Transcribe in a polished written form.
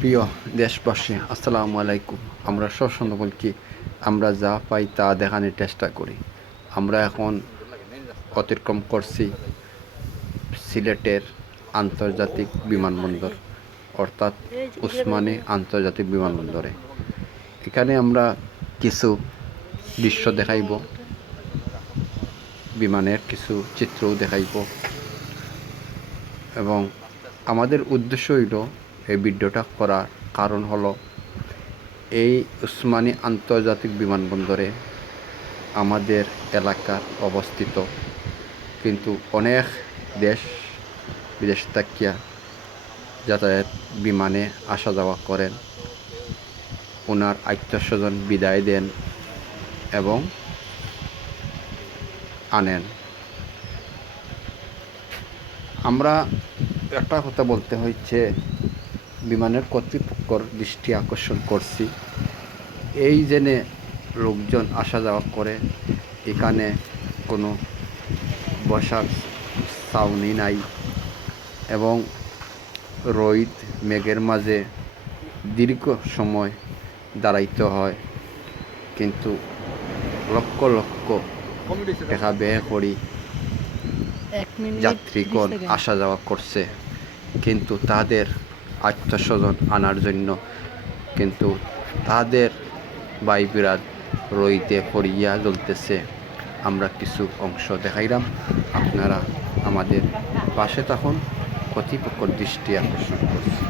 প্রিয় দেশবাসী, আসসালামু আলাইকুম। আমরা সবসময় বলছি, আমরা যা পাই তা দেখানোর চেষ্টা করি। আমরা এখন অতিক্রম করছি সিলেটের আন্তর্জাতিক বিমানবন্দর, অর্থাৎ উসমানী আন্তর্জাতিক বিমানবন্দরে। এখানে আমরা কিছু দৃশ্য দেখাইব, বিমানের কিছু চিত্রও দেখাইব, এবং আমাদের উদ্দেশ্য হইল এই ভিডিওটা করার কারণ হলো, এই উসমানী আন্তর্জাতিক বিমানবন্দরে আমাদের এলাকার অবস্থিত, কিন্তু অনেক দেশ বিদেশ থাকিয়া যাতায়াত বিমানে আসা যাওয়া করেন, ওনার আত্মীয়স্বজন বিদায় দেন এবং আনেন। আমরা একটা কথা বলতে হচ্ছে, বিমানের কর্তৃপক্ষর দৃষ্টি আকর্ষণ করছি, এই জেনে লোকজন আসা যাওয়া করে, এখানে কোনো বসার ছাউনি নাই এবং রোদ মেঘের মাঝে দীর্ঘ সময় দাঁড়াইতে হয়, কিন্তু লক্ষ লক্ষ টাকা ব্যয় করি যাত্রীগণ আসা যাওয়া করছে, কিন্তু তাদের আত্মীয়স্বজন আনার জন্য, কিন্তু তাদের ভাই বিরাট রইতে পড়িয়া জ্বলতেছে। আমরা কিছু অংশ দেখাইলাম, আপনারা আমাদের পাশে তখন কর্তৃপক্ষের দৃষ্টি আকর্ষণ করছি।